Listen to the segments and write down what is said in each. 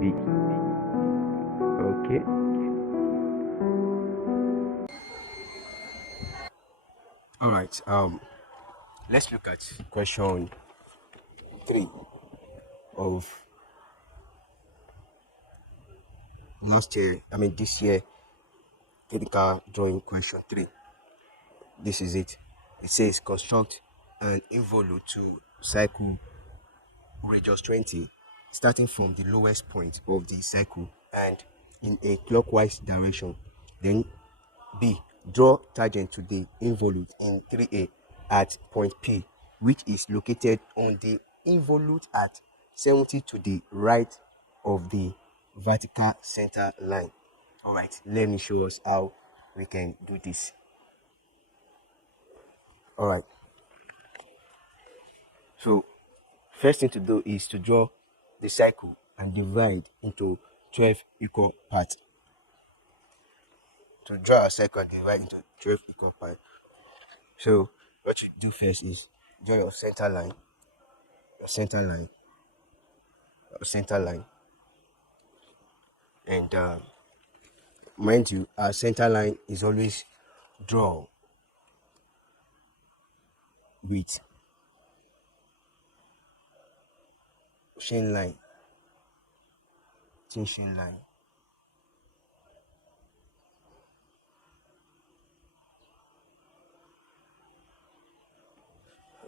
B. Okay. All right. Let's look at question 3 of last year. This year, technical drawing question 3. This is it. It says construct an involute to cycle radius 20, starting from the lowest point of the cycle and in a clockwise direction. Then B. Draw tangent to the involute in 3A at point P, which is located on the involute at 70 to the right of the vertical center line. All right, let me show us how we can do this. All right, so first thing to do is to draw the cycle and divide into 12 equal parts. To draw a cycle and divide into 12 equal parts. So what you do first is draw your center line, your center line, your center line, and mind you, our center line is always drawn with chain line, thin chain line.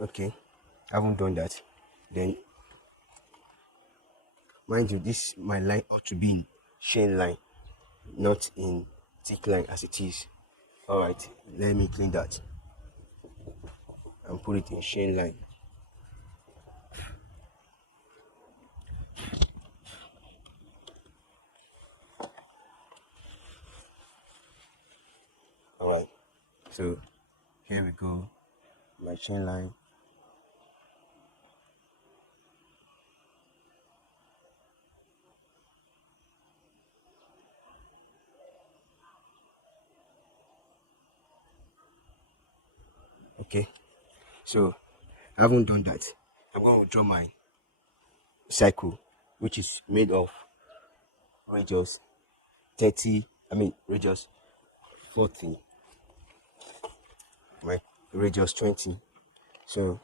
Okay, I haven't done that. Then mind you, this my line ought to be in chain line, not in thick line as it is. All right, let me clean that and put it in chain line. All right, so here we go, my chain line. Okay, so I haven't done that. I'm going to draw my cycle, which is made of radius 30, radius 40, my radius 20. So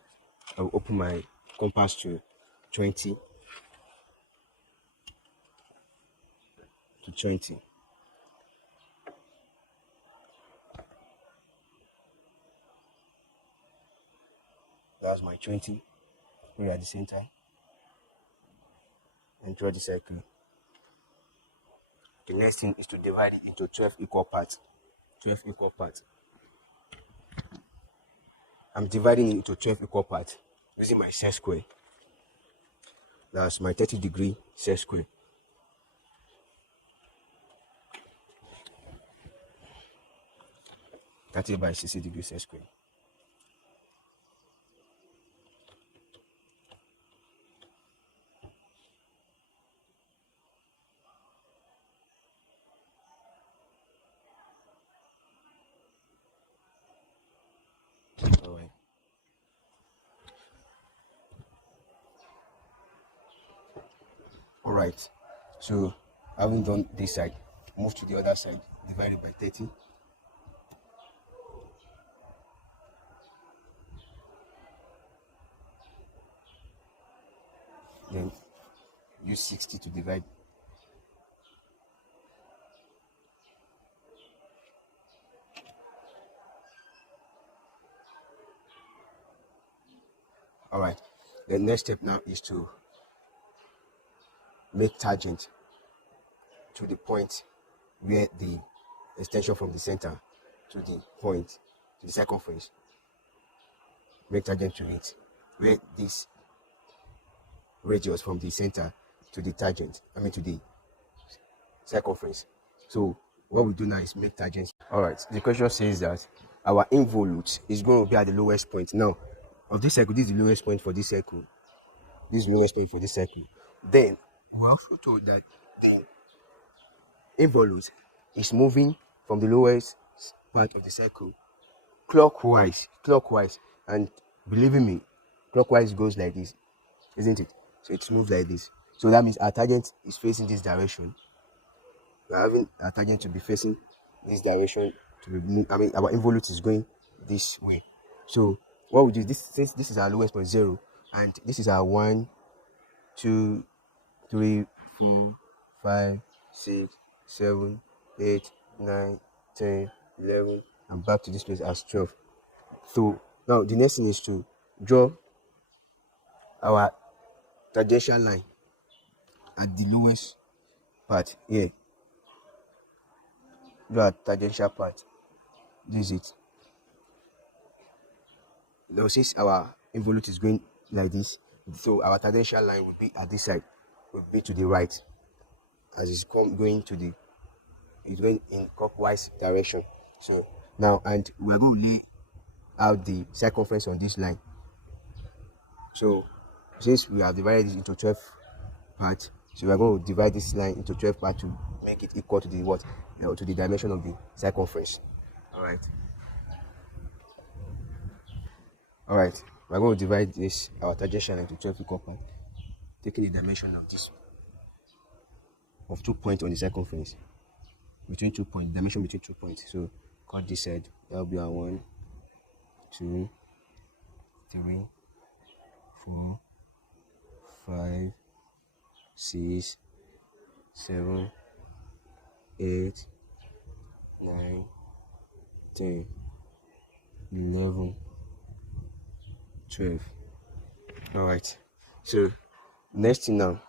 I'll open my compass to 20 to 20. That's my 20. Put it at the center and draw the circle. The next thing is to divide it into 12 equal parts. 12 equal parts. I'm dividing it into 12 equal parts using my set square. That's my 30-degree set square. That's it by 60-degree set square. Alright. Alright. So having done this side, move to the other side, divide it by 30. Then use 60 to divide. All right, the next step now is to make tangent to the point where the extension from the center to the point, to the circumference. Make tangent to it, where this radius from the center to the tangent, to the circumference. So what we do now is make tangents. All right, the question says that our involute is going to be at the lowest point. Now, of this circle, this is the lowest point for this circle. This is the lowest point for this circle. Then, we're also told that the involute is moving from the lowest part of the circle clockwise. And believe me, clockwise goes like this, isn't it? So it's moved like this. So that means our tangent is facing this direction. We're having our tangent to be facing this direction to be move, I mean our involute is going this way. So what we do, this, since this is our lowest point 0 and this is our 1, 2, 3, 4, 5, 6, 7, 8, 9, 10, 11, and back to this place as 12. So now the next thing is to draw our tangential line at the lowest part here. Draw a tangential part. This is it. Now since our involute is going like this, so our tangential line will be at this side, will be to the right, as it's going to the, it's going in clockwise direction. So now, and we're going to lay out the circumference on this line. So since we have divided it into 12 parts, so we're going to divide this line into 12 parts to make it equal to the what, to the dimension of the circumference. All right, we're going to divide this, our tangential line, into 12 equal parts, taking the dimension of this, of 2 points on the circumference, between 2 points, dimension between 2 points. So cut this side, that will be our 1, 2, 3, 4, 5, 6, 7, 8, 9, 10, 11, 12. All right, so next thing now,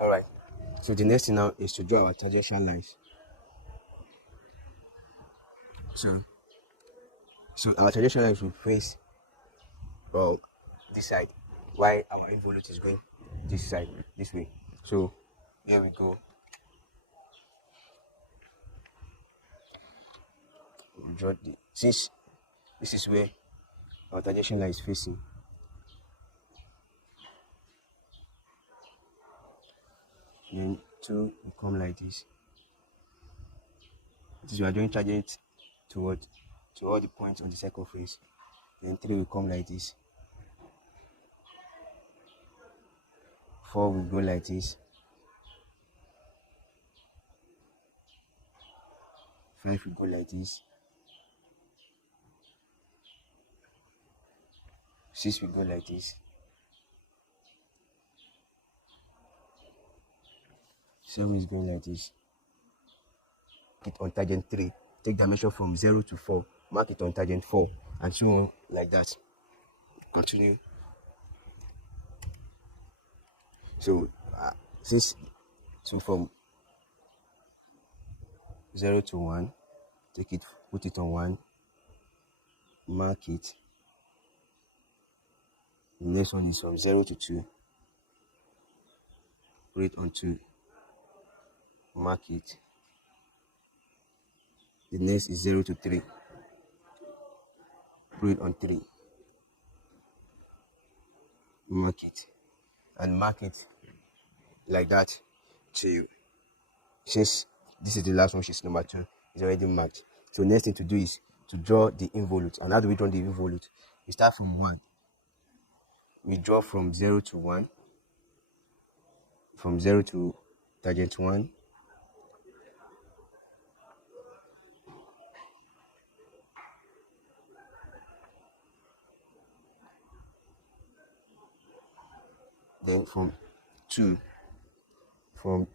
all right, so the next thing now is to draw our tangential lines. So our tangential lines will face this side, while our involute is going this side, this way. So here we go. We'll draw the, since this is where our tangential line is facing, then 2 will come like this. This is, we are drawing tangent to all the points on the circumference. Then 3 will come like this. 4 will go like this. 5 will go like this. 6 will go like this. 7 is going like this. It on tangent 3. Take dimension from 0 to 4. Mark it on tangent 4, and so on like that. Continue. So from 0 to 1, take it, put it on 1, mark it. The next one is from 0 to 2, put it on 2, mark it. The next is 0 to 3, put it on 3, mark it, and mark it like that till, since this is the last one, which is number 2, is already marked. So next thing to do is to draw the involute. And how do we draw the involute? We start from 1. We draw from 0 to 1, from 0 to tangent 1, then from 2, from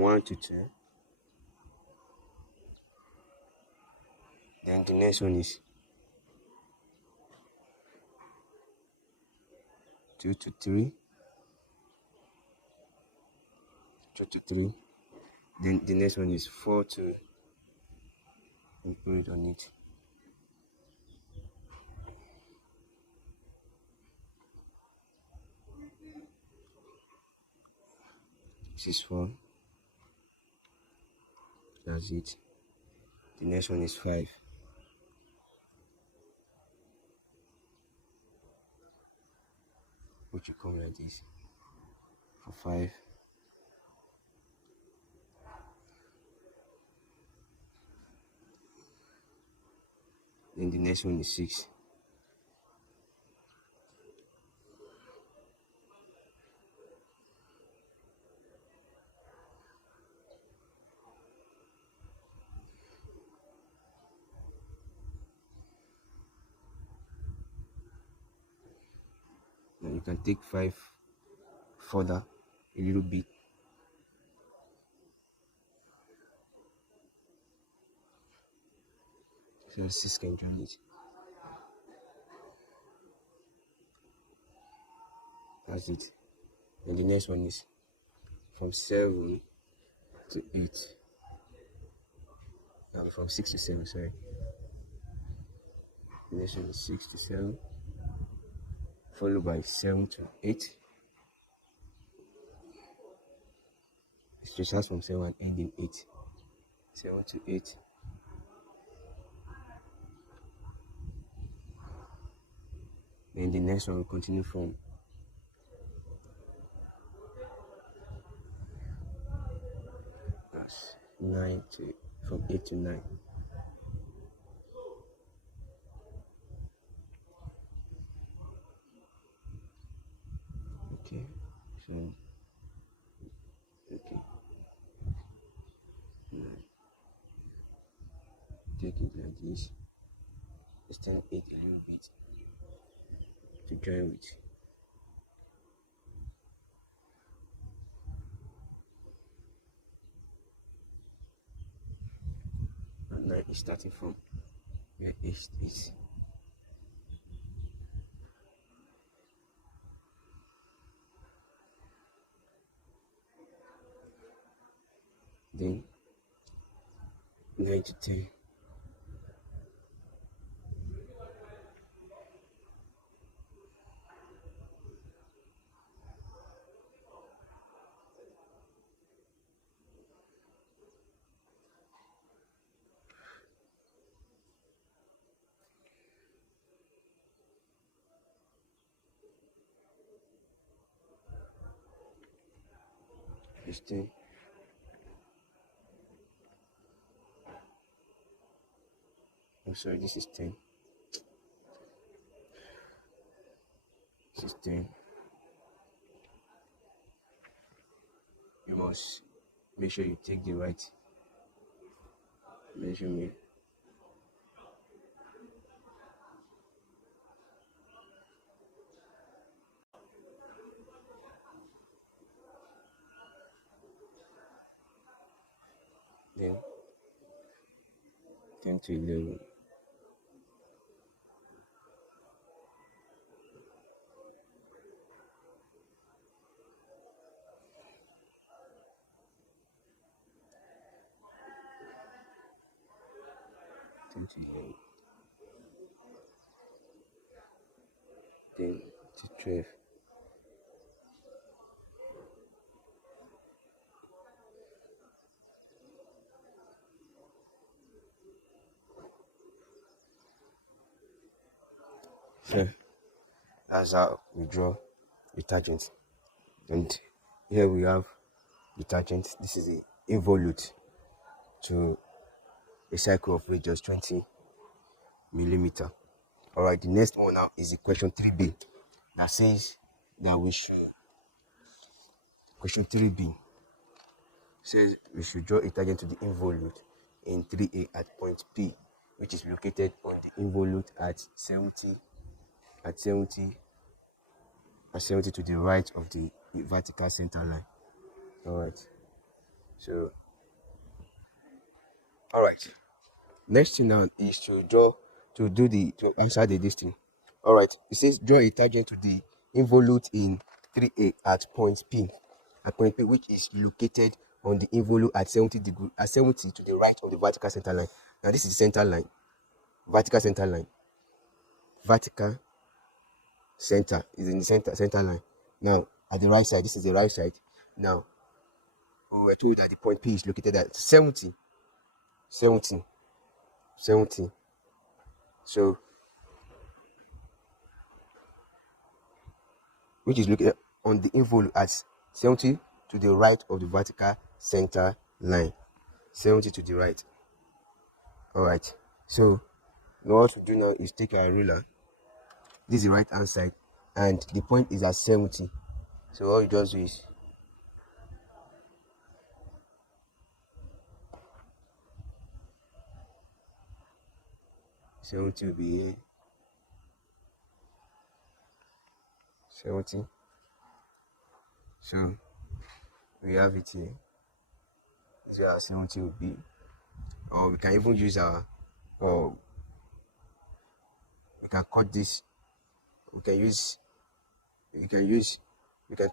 1 to 2, then the next one is 2 to 3, 2 to 3, then the next one is 4 to, and put it on it. This is 4. That's it. The next one is 5. Which will come like this. For 5. Then the next one is 6. Now you can take 5 further a little bit. So 6 can join it. That's it. And the next one is from 7 to 8. From 6 to 7, sorry. The next one is 6 to 7, followed by 7 to 8. It stretches from 7 and ending 8. 7 to 8. Then the next one will continue from 9 to from 8 to 9. Okay, so okay, 9. Take it like this. Extend 8 a little bit to join with. And 9 is starting from where 8 is. Then 9 to 10. It's 10. I'm sorry, this is 10. This is 10. You must make sure you take the right measurement. Then 10 to 11. Then to 12. So that's how we draw detergent. And here we have detergent. This is the involute to a cycle of radius 20 millimeter. All right, the next one now is the question 3b that says that we should, question 3b says we should draw a tangent to the involute in 3a at point P, which is located on the involute at 70 to the right of the vertical center line. All right, next thing now is to answer this thing. All right, it says draw a tangent to the involute in 3a at point P, which is located on the involute at 70 to the right of the vertical center line. Now this is the center line, vertical center line. Vertical center is in the center line. Now at the right side, this is the right side. Now we were told that the point P is located at 70. So which is located on the involute at 70 to the right of the vertical center line. 70 to the right. All right. So Now what we do now is take our ruler. This is the right hand side, and the point is at 70. So all you just do is seventy will be here. 70. So we have it here. This is where our 70 will be. Or we can even use our, or we can cut this. We can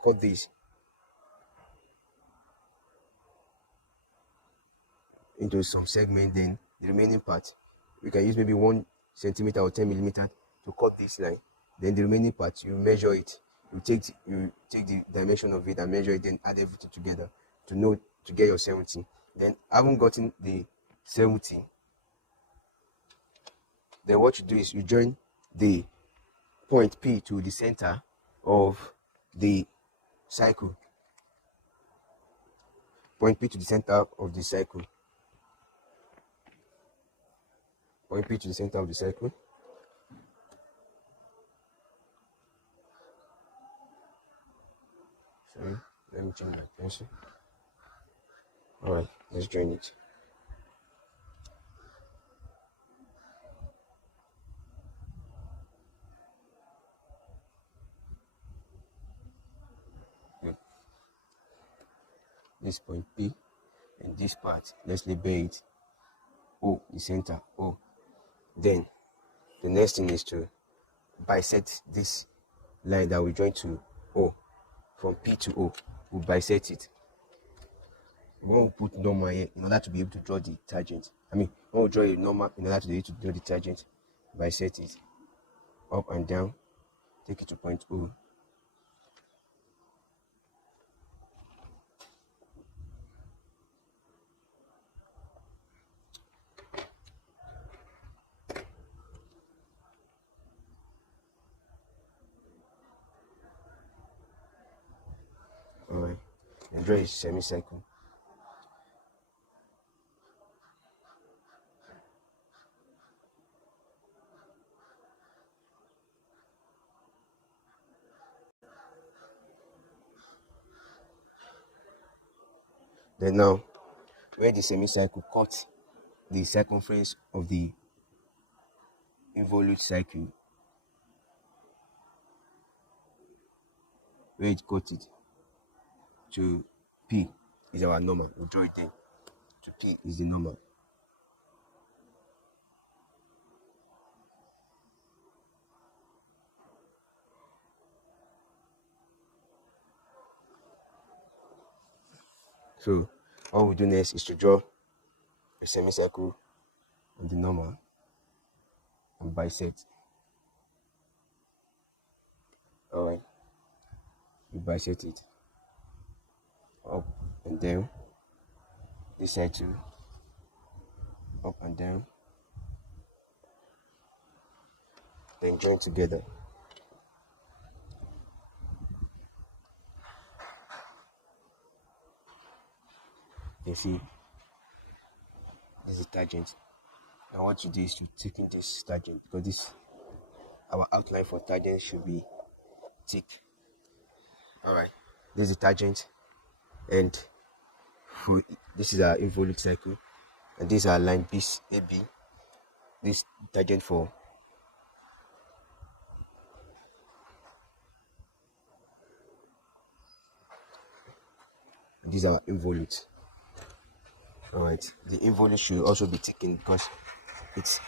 cut this into some segment. Then the remaining part, we can use maybe 1 centimeter or 10 millimeter to cut this line. Then the remaining part, you measure it. You take the dimension of it and measure it, then add everything together to get your 70. Then having gotten the 70, then what you do is you join the point P to the center of the cycle. Point P to the center of the cycle. Point P to the center of the cycle. Sorry, let me change my pencil. Alright, let's join it. Good. This point P and this part, let's label it O, the center O. Then the next thing is to bisect this line that we join to O. From P to O, we bisect it. We want to put normal here in order to be able to draw the tangent. We want to draw a normal in order to be able to draw the tangent. Bisect it up and down, take it to point O. Alright, and draw a semicircle. Then now, where the semicircle cuts the circumference of the involute cycle, where it cuts it to P is our normal. We'll draw it there. To P is the normal. So all we do next is to draw a semicircle on the normal and bisect. Alright, we bisect it up and down, this side too, up and down, then join together. You see, this is tangent. And what you do is to take in this tangent, because this, our outline for tangent should be thick. Alright, this is the tangent, and this is our involute cycle, and this is our line B, AB. This tangent for these are involute. Alright, the involute should also be taken because it's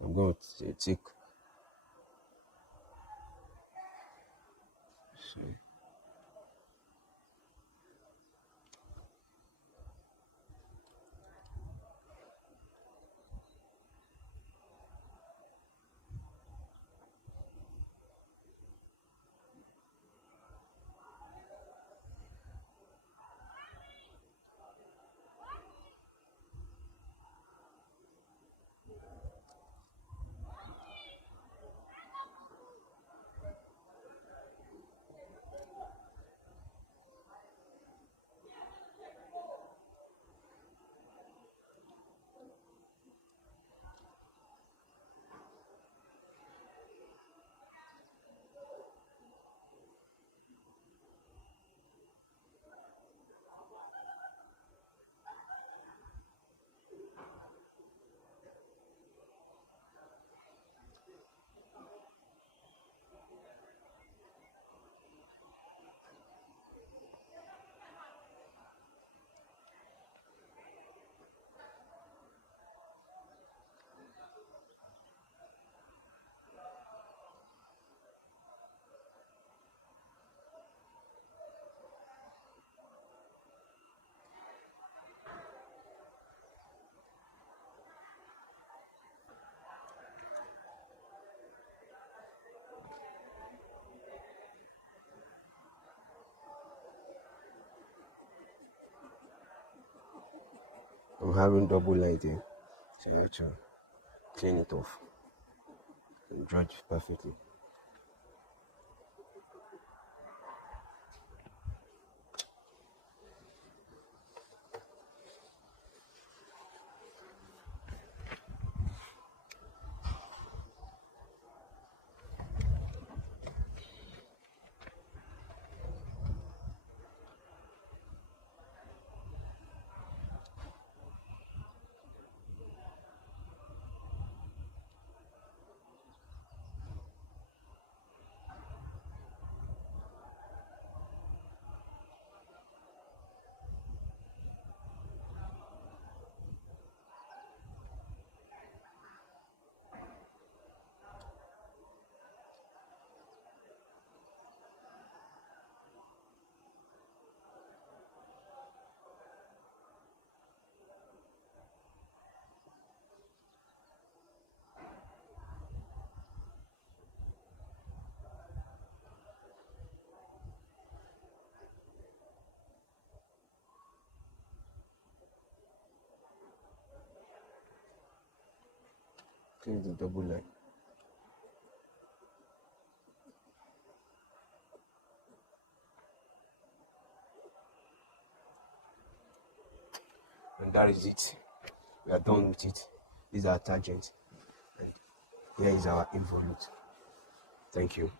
I'm going to take I'm having double line there, so I have to clean it off and draw it perfectly. Clean the double line. And that is it. We are done with it. These are tangents, and here is our involute. Thank you.